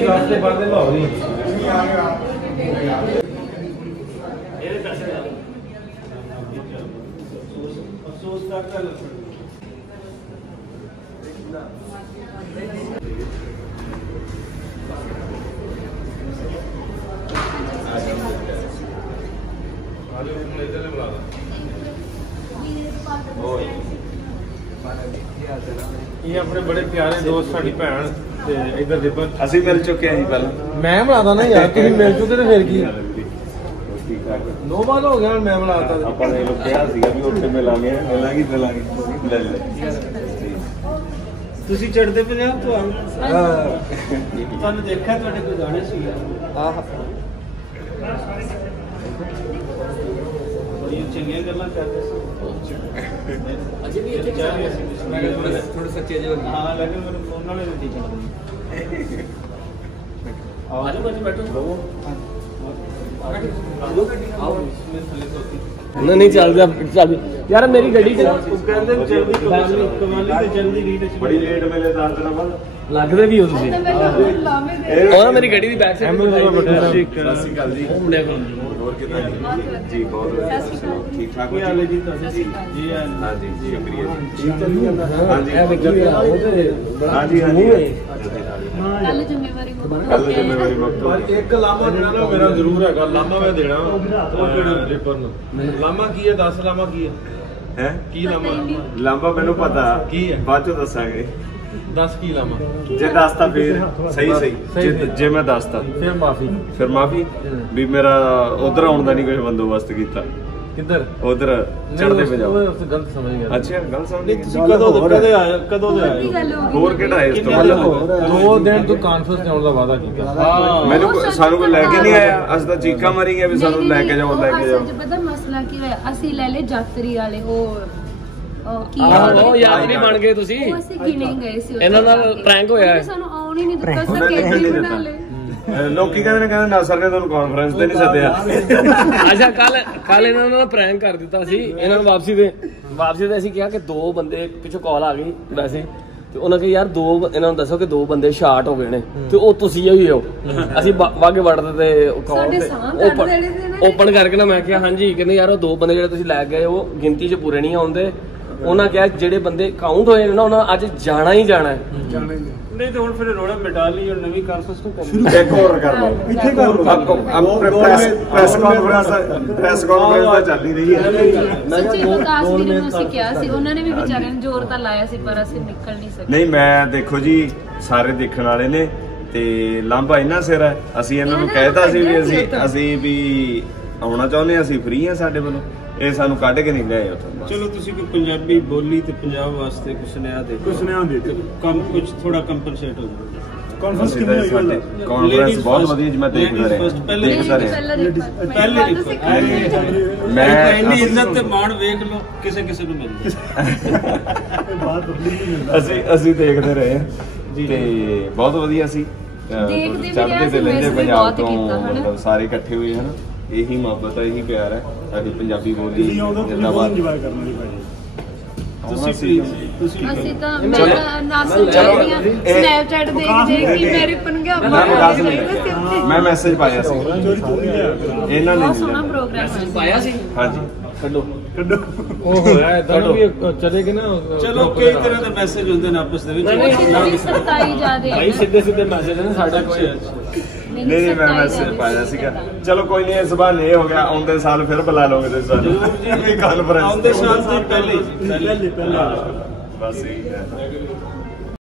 रास्ते बाद लाओ नहीं अफसोस का ये अपने बड़े प्यारे दोस्त साडी भैन ते इधर रिबन ਅਸੀਂ ਮਿਲ ਚੁੱਕੇ ਹਾਂ ਜੀ ਪਹਿਲਾਂ। मैं बनाता ना यार तुम मिल चुके तो फिर की नौ बार हो गया मैं बनाता ਆਪਾਂ ਨੇ ਲੋਕ ਕਿਹਾ ਸੀਗਾ ਵੀ ਉੱਥੇ ਮਿਲਾਂਗੇ ਲੈ ਲੈ ਤੁਸੀਂ ਚੜਦੇ ਪੰਜਾਬ ਤੋਂ ਤੁਹਾਨੂੰ ਦੇਖਿਆ ਤੁਹਾਡੇ ਕੋਈ ਗਾਣੇ ਸੀ ਆਹ ਬੜੀ ਚੰਗੀਆਂ ਗੱਲਾਂ ਕਰਦੇ ਸੀ ਅਜੇ ਵੀ ਇੱਥੇ ਚਾਹ ਰਿਹਾ ਸੀ ਮੈਂ ਥੋੜਾ ਸੱਚੇ ਜਿਹੇ ਹਾਂ ਲੇਕਿਨ ਮੈਨੂੰ ਫੋਨ ਨਾਲ ਹੀ ਠੀਕ ਹੈ ਆਜੋ ਬੱਚੇ ਬੈਠੋ नहीं चलता चल यार मेरी गड्डी च ਕਹਿੰਦੇ ਜਲਦੀ ਕਮਾਲੀ ਤੇ ਜਲਦੀ ਰੀਡ ਬੜੀ ਲੇਟ ਮਿਲੇ 10 ਦਿਨਾਂ ਬਾਅਦ लगदे भी हो तुसी और मेरी गड्डी दी बैक साइड ਸਤਿ ਸ਼੍ਰੀ ਅਕਾਲ ਜੀ। ਉਹ ਮੁੰਡਿਆ ਕੋਲ ਹੋਰ ਕਿਦਾਂ ਜੀ ਬਹੁਤ ਵਧੀਆ ਠੀਕ ਠਾਕ ਕੀ ਹਾਲ ਹੈ ਜੀ ਤੁਹਾਡਾ ਜੀ ਹਾਂ ਜੀ ਸ਼ੁਕਰੀਆ ਜੀ ਹਾਂਜੀ ਇਹ ਵੇਖੀ ਉਹ ਤੇ ਹਾਂ ਜੀ ਹਾਂਜੀ ਕੱਲ ਜ਼ਿੰਮੇਵਾਰੀ ਕੱਲ ਜ਼ਿੰਮੇਵਾਰੀ ਮਕਤੂਬ ਇੱਕ ਲਾਮਾ ਜਿਹੜਾ ਨਾ ਮੇਰਾ ਜ਼ਰੂਰ ਹੈਗਾ ਲਾਮਾ ਮੈਂ ਦੇਣਾ ਉਹ ਕਿਹੜਾ ਰਿਪਨ ਲਾਮਾ ਕੀ ਹੈ 10 ਲਾਮਾ ਕੀ ਹੈ ਹੈ ਕੀ ਲਾਮਾ ਲਾਂਬਾ ਮੈਨੂੰ ਪਤਾ ਕੀ ਹੈ ਬਾਅਦ ਚੋਂ ਦੱਸਾਂਗੇ 10 ਕੀ ਲਾਮਾ ਜੇ ਦੱਸਤਾ ਫਿਰ ਸਹੀ ਜੇ ਮੈਂ ਦੱਸਤਾ ਫਿਰ ਮਾਫੀ ਵੀ ਮੇਰਾ ਉਧਰ ਆਉਣ ਦਾ ਨਹੀਂ ਕੋਈ ਬੰਦੋਬਸਤ ਕੀਤਾ ਕਿੱਧਰ ਉਧਰ ਚੜਦੇ ਪੰਜਾਬ ਉਹ ਗਲਤ ਸਮਝ ਗਿਆ ਅੱਛਾ ਗੱਲ ਸਮਝ ਤੁਸੀਂ ਕਦੋਂ ਦੇ ਆਏ ਹੋਰ ਕਿਹੜਾ ਹੈ ਇਸ ਤੋਂ ਬਾਅਦ 2 ਦਿਨ ਤੋਂ ਕਾਨਫਰੰਸ ਤੇ ਆਉਣ ਦਾ ਵਾਅਦਾ ਕੀਤਾ ਮੈਨੂੰ ਸਾਨੂੰ ਕੋਈ ਲੈ ਕੇ ਨਹੀਂ ਆਇਆ ਅਸੀਂ ਤਾਂ ਚੀਕਾਂ ਮਾਰੀ ਗਏ ਵੀ ਸਾਨੂੰ ਲੈ ਕੇ ਜਾਓ ਪਤਾ ਮਸਲਾ ਕੀ ਹੋਇਆ ਅਸੀਂ ਲੈ ਲੈ ਯਾਤਰੀ ਵਾਲੇ ਉਹ ਕੀ ਉਹ ਯਾਦ ਨਹੀਂ ਬਣ ਗਏ ਤੁਸੀਂ ਅਸੀਂ ਗਿਣੇ ਗਏ ਸੀ ਇਹਨਾਂ ਨਾਲ ਪ੍ਰੈਂਕ ਹੋਇਆ ਹੈ ਸਾਨੂੰ ਆਉਣ ਹੀ ਨਹੀਂ ਦਿੱਤਾ ਸਕੇਟ ਬਣਾ ਲੈ ਲੋਕੀ ਕਹਿੰਦੇ ਨਾ ਸਰ ਨੇ ਤੁਹਾਨੂੰ ਕਾਨਫਰੰਸ ਤੇ ਨਹੀਂ ਸੱਦਿਆ ਅੱਛਾ ਕੱਲ ਇਹਨਾਂ ਨੇ ਪ੍ਰੈਂਕ ਕਰ ਦਿੱਤਾ ਸੀ ਇਹਨਾਂ ਨੂੰ ਵਾਪਸੀ ਤੇ ਅਸੀਂ ਕਿਹਾ ਕਿ 2 ਬੰਦੇ ਪਿੱਛੋਂ ਕਾਲ ਆ ਗਈ ਵੈਸੇ ਤੇ ਉਹਨਾਂ ਕਹੇ ਯਾਰ 2 ਇਹਨਾਂ ਨੂੰ ਦੱਸੋ ਕਿ 2 ਬੰਦੇ ਸ਼ਾਰਟ ਹੋ ਗਏ ਨੇ ਤੇ ਉਹ ਤੁਸੀਂ ਹੀ ਹੋ ਅਸੀਂ ਵਾਗੇ ਵੜਦੇ ਤੇ ਓਪਨ ਕਰਕੇ ਨਾ ਮੈਂ ਕਿਹਾ ਹਾਂਜੀ ਕਹਿੰਦੇ ਯਾਰ ਉਹ 2 ਬੰਦੇ ਜਿਹੜੇ ਤੁਸੀਂ ਲੈ ਗਏ ਉਹ ਗਿਣਤੀ 'ਚ ਪੂਰੇ ਨਹੀਂ ਆਉਂਦੇ ਉਹਨਾਂ ਕਿਹਾ ਜਿਹੜੇ ਬੰਦੇ ਕਾਊਂਟ ਹੋਏ ਨੇ ਨਾ ਉਹਨਾਂ ਅੱਜ ਜਾਣਾ ਹੀ ਜਾਣਾ ਹੈ ਨਹੀਂ ਤੇ ਹੁਣ ਫਿਰ ਰੋੜਾ ਮਿਟਾ ਲਈ ਹੁਣ ਨਵੀਂ ਕਾਨਫਰੰਸ ਤੋਂ ਕਰਨੀ ਇੱਕ ਹੋਰ ਕਰ ਲਓ ਇੱਥੇ ਕਰ ਲਓ ਪ੍ਰੈਸ ਕਾਨਫਰੰਸ ਦਾ ਚੱਲ ਹੀ ਰਹੀ ਹੈ ਸੱਚੀ ਵਿਕਾਸ ਵੀਰ ਨੂੰ ਅਸੀਂ ਕਿਹਾ ਸੀ ਉਹਨਾਂ ਨੇ ਵੀ ਵਿਚਾਰਿਆਂ ਨੇ ਜ਼ੋਰ ਤਾਂ ਲਾਇਆ ਸੀ ਪਰ ਅਸੀਂ ਨਿਕਲ ਨਹੀਂ ਸਕੇ ਨਹੀਂ ਮੈਂ ਦੇਖੋ ਜੀ ਸਾਰੇ ਦੇਖਣ ਵਾਲੇ ਨੇ ਤੇ ਲਾਂਭਾ ਇੰਨਾ ਸਿਰ ਹੈ ਅਸੀਂ ਇਹਨਾਂ ਨੂੰ ਕਹਿਤਾ ਸੀ ਵੀ ਅਸੀਂ ਵੀ ਆਉਣਾ ਚਾਹੁੰਦੇ ਹਾਂ ਅਸੀਂ ਫ੍ਰੀ ਹਾਂ ਸਾਡੇ ਵੱਲੋਂ ਇਹ ਸਾਨੂੰ ਕੱਢ ਕੇ ਨਹੀਂ ਲਿਆਏ ਉੱਥੋਂ ਚਲੋ ਤੁਸੀਂ ਕੋਈ ਪੰਜਾਬੀ ਬੋਲੀ ਤੇ ਪੰਜਾਬ ਵਾਸਤੇ ਕੁਝ ਸੁਨੇਹਾ ਦੇ ਕੰਮ ਕੁਝ ਥੋੜਾ ਕੰਪਨਸੇਟ ਹੋ ਜਾਵੇ ਕਾਨਫਰੰਸ ਕਿਵੇਂ ਹੋਈ ਕਾਨਫਰੰਸ ਬਹੁਤ ਵਧੀਆ ਜੀ ਮੈਂ ਦੇਖਦਾ ਰਿਹਾ ਮੈਂ ਇੰਨੀ ਇੱਜ਼ਤ ਤੇ ਮਾਣ ਵੇਖ ਲਓ ਕਿਸੇ ਨੂੰ ਮਿਲਦੀ ਅਸੀਂ ਦੇਖਦੇ ਰਹੇ ਤੇ ਬਹੁਤ ਵਧੀਆ ਸੀ ਚੜ੍ਹਦੇ ਤੇ ਲੈਂਦੇ ਪੰਜਾਬ ਤੋਂ ਮਤਲਬ ਸਾਰੇ ਇਕੱਠੇ ਹੋਏ ਹਨ ਇਹੀ ਮੁਹੱਬਤ ਹੈ ਇਹੀ ਪਿਆਰ ਹੈ ਸਾਡੀ ਪੰਜਾਬੀ ਬੋਲੀ ਜਿੰਦਾਬਾਦ ਅਸੀਂ ਤਾਂ ਨਾਸਲ ਚੱਲਦੀਆਂ ਸਨੈਪਚੈਟ ਦੇਖ ਕਿ ਮੇਰੇ ਪੰਜਾਬ ਮੈਂ ਮੈਸੇਜ ਪਾਇਆ ਸੀ ਇਹਨਾਂ ਨੇ ਸੋਹਣਾ ਪ੍ਰੋਗਰਾਮ ਪਾਇਆ ਸੀ ਹਾਂਜੀ ਕੱਢੋ ਉਹ ਹੋਇਆ ਇਦਾਂ ਵੀ ਚਲੇ ਗਏ ਨਾ ਚਲੋ ਕਈ ਤਰ੍ਹਾਂ ਦੇ ਮੈਸੇਜ ਹੁੰਦੇ ਨੇ ਆਪਸ ਦੇ ਵਿੱਚ ਸਤਾਈ ਜਾਦੇ ਭਾਈ ਸਿੱਧੇ ਮੈਸੇਜ ਨੇ ਸਾਡਾ ਕੋਈ ਨਹੀਂ ਮੈਂ ਮੈਸੇਜ ਪਾਇਆ ਸੀਗਾ ਚਲੋ ਕੋਈ ਨਹੀਂ ਇਸ ਵਾਰ ਇਹ ਹੋ ਗਿਆ ਆਉਂਦੇ ਸਾਲ ਫਿਰ ਬੁਲਾ ਲਓਗੇ ਤੁਸੀਂ ਸਾਨੂੰ ਕਾਨਫਰੰਸ ਆਉਂਦੇ ਸਾਲ ਤੋਂ ਪਹਿਲੇ ਬਸ ਇਹ